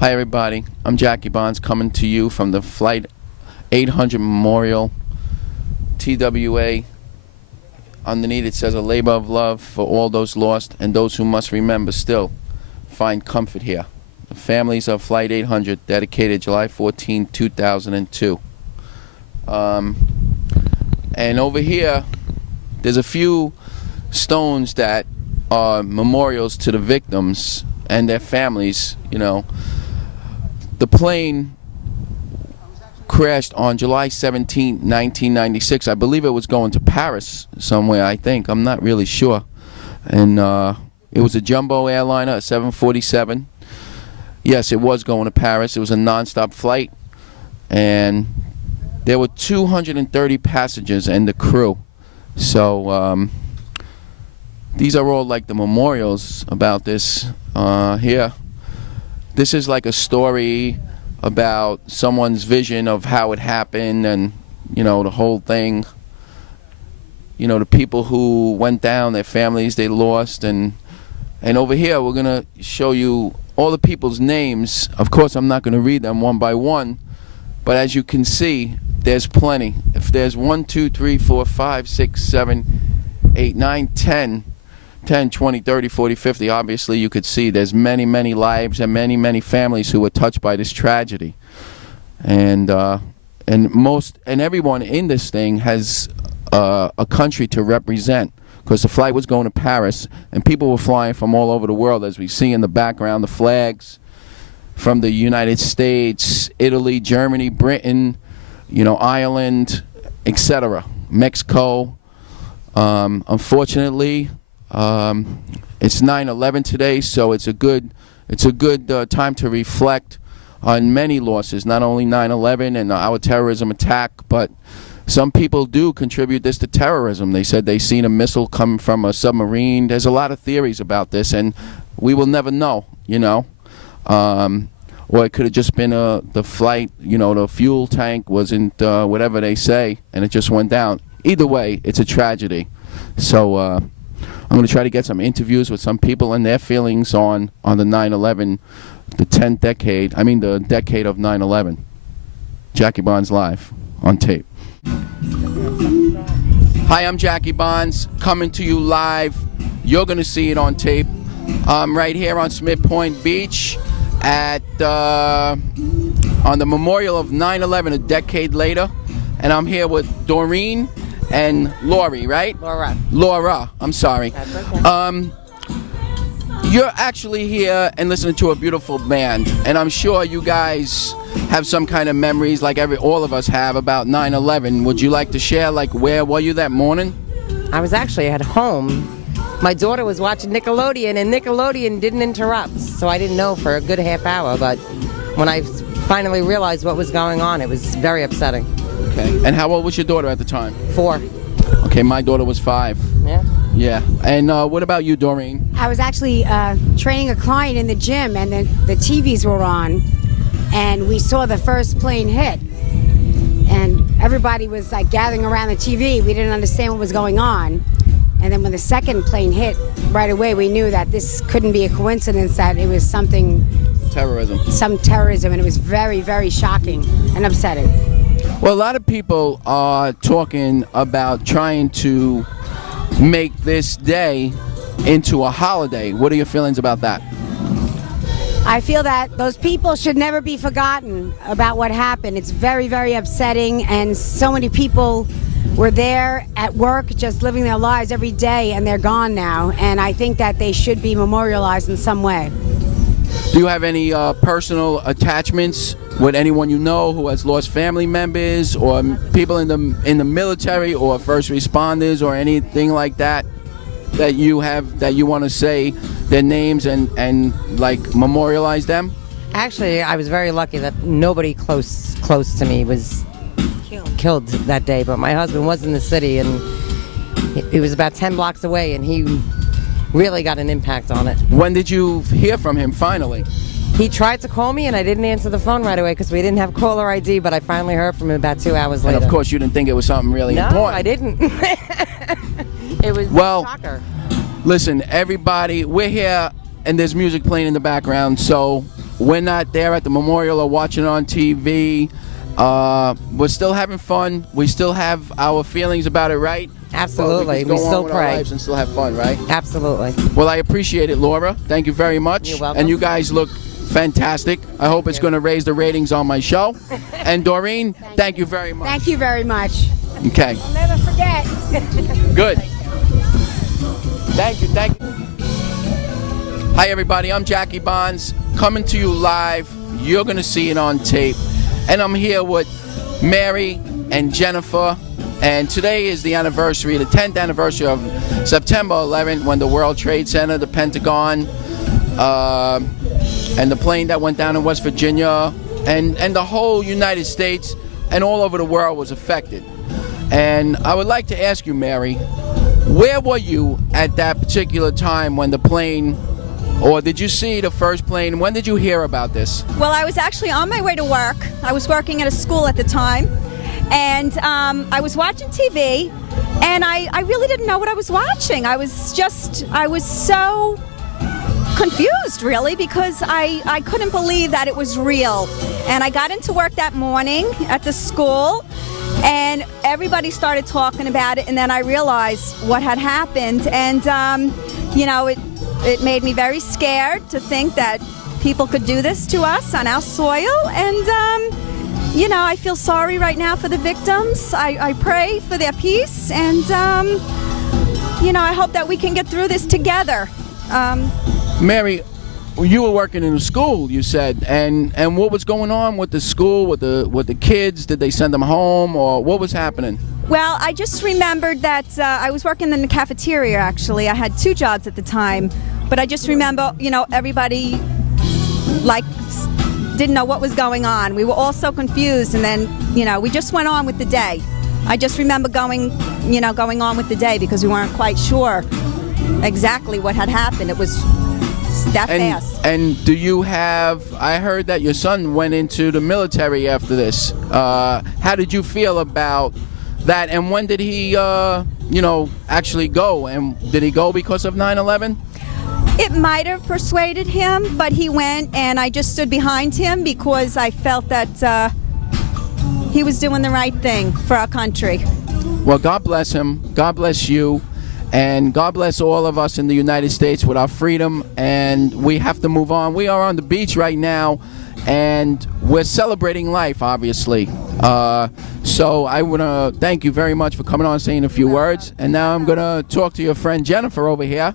Hi everybody, I'm Jackie Bonds coming to you from the Flight 800 Memorial TWA. Underneath it says a labor of love for all those lost and those who must remember still find comfort here. The families of Flight 800 dedicated July 14, 2002. And over here there's a few stones that are memorials to the victims and their families. You know, the plane crashed on July 17, 1996. I believe it was going to Paris somewhere, I think. I'm not really sure. And it was a jumbo airliner, a 747. Yes, it was going to Paris. It was a non-stop flight. And there were 230 passengers and the crew. So these are all like the memorials about this here. This is like a story about someone's vision of how it happened, and you know, the whole thing. You know, the people who went down, their families they lost, and over here we're gonna show you all the people's names. Of course, I'm not gonna read them one by one, but as you can see, there's plenty. If there's 1, 2, 3, 4, 5, 6, 7, 8, 9, 10, 20, 30, 40, 50, obviously you could see there's many, many lives and many, many families who were touched by this tragedy. And everyone in this thing has a country to represent, because the flight was going to Paris and people were flying from all over the world, as we see in the background, the flags from the United States, Italy, Germany, Britain, you know, Ireland, etc., Mexico. Unfortunately, it's 9/11 today, so it's a good time to reflect on many losses, not only 9/11 and our terrorism attack, but some people do contribute this to terrorism. They said they seen a missile come from a submarine. There's a lot of theories about this, and we will never know, you know. Or it could have just been the flight, you know, the fuel tank wasn't whatever they say, and it just went down. Either way, it's a tragedy. So I'm going to try to get some interviews with some people and their feelings on the 9/11, the 10th decade, the decade of 9/11. Jackie Bonds live on tape. Hi, I'm Jackie Bonds coming to you live. You're going to see it on tape. I'm right here on Smith Point Beach at on the memorial of 9/11, a decade later, and I'm here with Doreen and Lori, right? Laura, I'm sorry. That's okay. You're actually here and listening to a beautiful band, and I'm sure you guys have some kind of memories, like all of us have, about 9/11. Would you like to share, like, where were you that morning? I was actually at home. My daughter was watching Nickelodeon, and Nickelodeon didn't interrupt, so I didn't know for a good half hour. But when I finally realized what was going on, it was very upsetting. Okay. And how old was your daughter at the time? 4. Okay, my daughter was 5. Yeah? Yeah. And what about you, Doreen? I was actually training a client in the gym, and the TVs were on, and we saw the first plane hit. And everybody was like gathering around the TV. We didn't understand what was going on. And then when the second plane hit, right away we knew that this couldn't be a coincidence, that it was something... Terrorism. Some terrorism, and it was very, very shocking and upsetting. Well, a lot of people are talking about trying to make this day into a holiday. What are your feelings about that? I feel that those people should never be forgotten about what happened. It's very, very upsetting, and so many people were there at work just living their lives every day, and they're gone now, and I think that they should be memorialized in some way. Do you have any personal attachments with anyone you know who has lost family members, or people in the military, or first responders, or anything like that you want to say their names and like memorialize them? Actually, I was very lucky that nobody close to me was killed that day, but my husband was in the city, and it was about 10 blocks away, and he really got an impact on it. When did you hear from him finally? He tried to call me, and I didn't answer the phone right away because we didn't have caller ID, but I finally heard from him about 2 hours later. And of course you didn't think it was something really important. No, I didn't. It was a shocker. Listen, everybody, we're here and there's music playing in the background, so we're not there at the memorial or watching on TV, we're still having fun. We still have our feelings about it, right? Absolutely. But we We can go still on with our pray. lives and still have fun, right? Absolutely. Well, I appreciate it, Laura. Thank you very much. You're welcome. And you guys look fantastic. I hope it's going to raise the ratings on my show. And Doreen, thank you very much. Thank you very much. Okay. I'll never forget. Good. Thank you. Hi, everybody. I'm Jackie Bonds, coming to you live. You're going to see it on tape. And I'm here with Mary and Jennifer. And today is the anniversary, the 10th anniversary of September 11th, when the World Trade Center, the Pentagon, and the plane that went down in West Virginia, and the whole United States and all over the world was affected. And I would like to ask you, Mary, where were you at that particular time when the plane, or did you see the first plane? When did you hear about this? Well, I was actually on my way to work. I was working at a school at the time, and I was watching TV, and I really didn't know what I was watching. I was so confused, really, because I couldn't believe that it was real. And I got into work that morning at the school, and everybody started talking about it, and then I realized what had happened. And, it made me very scared to think that people could do this to us on our soil. And, I feel sorry right now for the victims. I pray for their peace, and, I hope that we can get through this together. Mary, you were working in a school, you said, and what was going on with the school, with the kids? Did they send them home, or what was happening? Well, I just remembered that I was working in the cafeteria, actually. I had 2 jobs at the time, but I just remember, everybody, didn't know what was going on. We were all so confused, and then, we just went on with the day. I just remember going on with the day because we weren't quite sure exactly what had happened. It was that fast. And do you have, I heard that your son went into the military after this. How did you feel about that, and when did he, actually go? And did he go because of 9/11? It might have persuaded him, but he went, and I just stood behind him because I felt that he was doing the right thing for our country. Well, God bless him. God bless you. And God bless all of us in the United States with our freedom, and we have to move on. We are on the beach right now, and we're celebrating life, obviously. So I want to thank you very much for coming on and saying a few words. And now I'm going to talk to your friend Jennifer over here.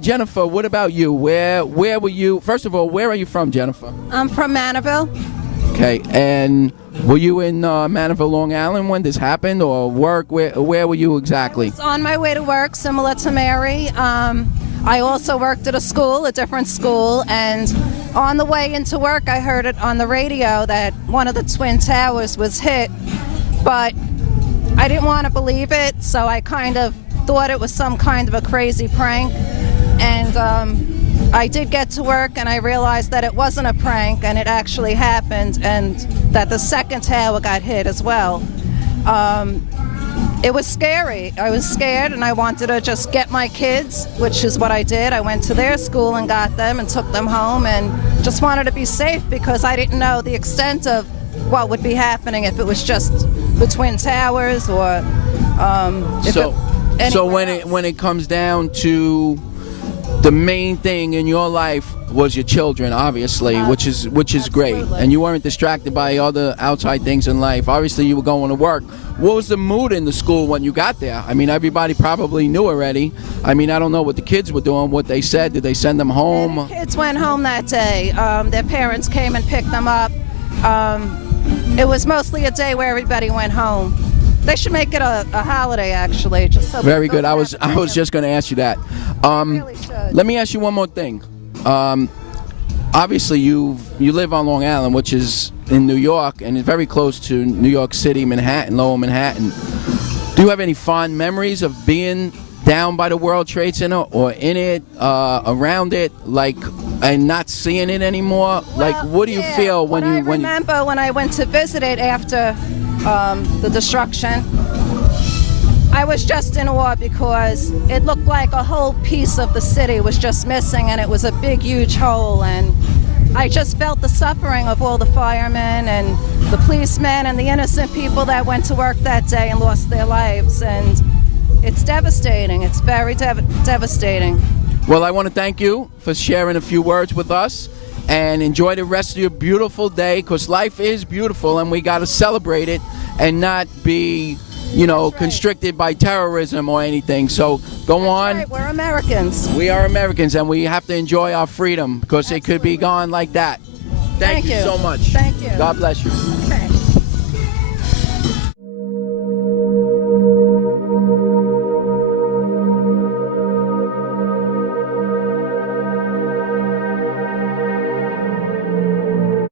Jennifer, what about you? Where were you? First of all, where are you from, Jennifer? I'm from Manorville. Okay, and were you in Manorville, Long Island when this happened, or work? Where were you exactly? I was on my way to work, similar to Mary. I also worked at a school, a different school, and on the way into work, I heard it on the radio that one of the Twin Towers was hit, but I didn't want to believe it, so I kind of thought it was some kind of a crazy prank, and I did get to work, and I realized that it wasn't a prank, and it actually happened, and that the second tower got hit as well. It was scary. I was scared, and I wanted to just get my kids, which is what I did. I went to their school and got them and took them home, and just wanted to be safe because I didn't know the extent of what would be happening if it was just the Twin Towers, or So when it comes down to the main thing in your life was your children, obviously, which is great, Absolutely. and you weren't distracted by other outside things in life. Obviously, you were going to work. What was the mood in the school when you got there? I mean, everybody probably knew already. I mean, I don't know what the kids were doing, what they said. Did they send them home? Kids went home that day. Their parents came and picked them up. It was mostly a day where everybody went home. They should make it a holiday, actually. Just so Very good. I was just going to ask you that. Really should. Let me ask you one more thing. Obviously, you live on Long Island, which is in New York, and it's very close to New York City, Manhattan, Lower Manhattan. Do you have any fond memories of being down by the World Trade Center, or in it, around it, and not seeing it anymore? What do you feel when I remember when I went to visit it after the destruction, I was just in awe because it looked like a whole piece of the city was just missing, and it was a big, huge hole. And I just felt the suffering of all the firemen and the policemen and the innocent people that went to work that day and lost their lives. And it's devastating. It's very devastating. Well, I want to thank you for sharing a few words with us, and enjoy the rest of your beautiful day, because life is beautiful and we got to celebrate it and not be, constricted by terrorism or anything. So go on. Right, we're Americans. We are Americans, and we have to enjoy our freedom, because it could be gone like that. Thank you so much. Thank you. God bless you. Okay.